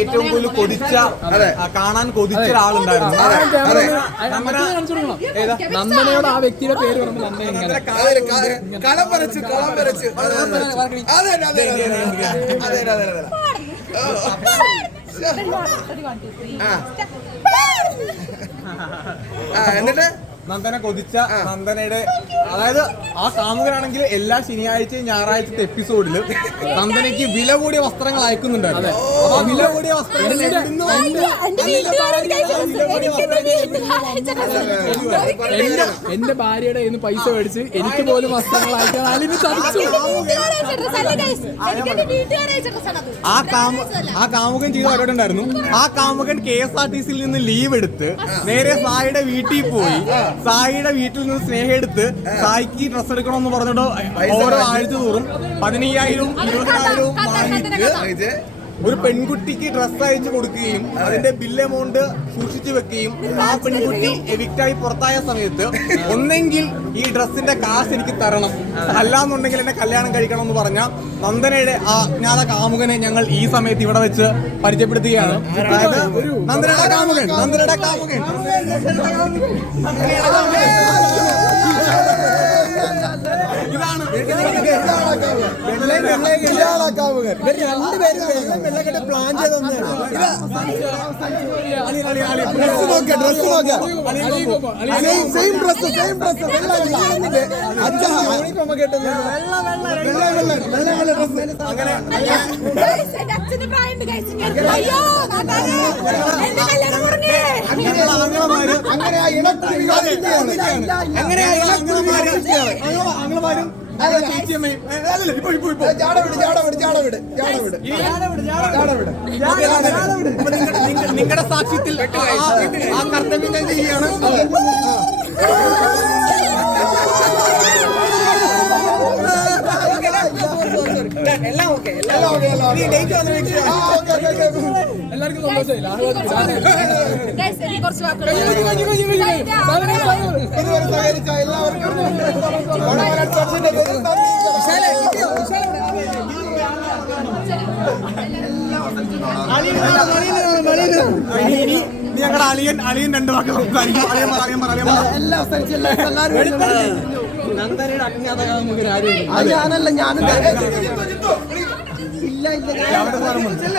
ഏറ്റവും കൂടുതൽ കൊതിച്ച കാണാൻ കൊതിച്ച ഒരാളുണ്ടായിരുന്നു നന്ദനയോട് ആ വ്യക്തിയുടെ പേര് അതെ അതെ അതെ അതെ അതെ എന്നിട്ട് നന്ദന കൊതിച്ച നന്ദനയുടെ അതായത് ആ കാമുകനാണെങ്കിൽ എല്ലാ ശനിയാഴ്ചയും ഞായറാഴ്ചത്തെ എപ്പിസോഡിൽ നന്ദനയ്ക്ക് വില കൂടിയ വസ്ത്രങ്ങൾ അയക്കുന്നുണ്ടായിരുന്നു. അപ്പൊ ആ വില കൂടിയ വസ്ത്രങ്ങൾ എവിടുന്ന്? എന്റെ ഭാര്യയുടെ കയ്യിൽ നിന്ന് പൈസ മേടിച്ച് എനിക്ക് പോലും വസ്ത്രങ്ങൾ അയക്കാൻ അലിന് ചതിച്ചു. ആണത്. ആ കാമ ആ കാമുകൻ ചെയ്ത പരിപാടി ഉണ്ടായിരുന്നു ആ കാമുകൻ കെ എസ് ആർ ടി സിയിൽ നിന്ന് ലീവ് എടുത്ത് നേരെ സായിയുടെ വീട്ടിൽ പോയി. സായിയുടെ വീട്ടിൽ നിന്ന് സ്നേഹം എടുത്ത് സായിക്ക് ഡ്രസ് എടുക്കണമെന്ന് പറഞ്ഞിട്ട് ഓരോ ആഴ്ച തോറും പതിനയ്യായിരവും ഇരുപതിനായിരവും വാങ്ങിയിട്ട് ഒരു പെൺകുട്ടിക്ക് ഡ്രസ് അയച്ചു കൊടുക്കുകയും അതിന്റെ ബില്ല് എമൗണ്ട് സൂക്ഷിച്ചു വെക്കുകയും ആ പെൺകുട്ടി എവിക്റ്റായി പുറത്തായ സമയത്ത് ഒന്നെങ്കിൽ ഈ ഡ്രസ്സിന്റെ കാശ് എനിക്ക് തരണം. അല്ലാന്നുണ്ടെങ്കിൽ എന്നെ കല്യാണം കഴിക്കണം എന്ന് പറഞ്ഞ നന്ദനയുടെ ആ അജ്ഞാത കാമുകനെ ഞങ്ങൾ ഈ സമയത്ത് ഇവിടെ വെച്ച് പരിചയപ്പെടുത്തുകയാണ്. അതായത് നന്ദനയുടെ കാമുകൻ. നന്ദനയുടെ കാമുകൻ നന്ദനയുടെ കാമുകൻ. ഇതാണ് രണ്ടുപേരും പ്ലാൻ ഡ്രസ് നോക്കിയ ഡ്രസ് നോക്കിയ same dress same dress Guys, അങ്ങനെ നിങ്ങളുടെ സാക്ഷ്യത്തിൽ ആ കർത്തവ്യം ഞാൻ ചെയ്യാണ്. എല്ലാം ഓക്കെ എല്ലാം ഓക്കെ. എല്ലാവർക്കും സന്തോഷമില്ല കുറച്ച് ഇനി ഞങ്ങളുടെ അലിയൻ അലിയൻ രണ്ട് വാക്ക് സംസാരിക്കും അലിയൻ പറ അലിയൻ പറ അലിയൻ പറ. എല്ലാം സംസാരിച്ച് എല്ലാവരും എല്ലാവരും നന്ദനയുടെ അജ്ഞാത നമുക്ക് ആരും ഞാനല്ല ഞാനും ഇല്ല ഇല്ല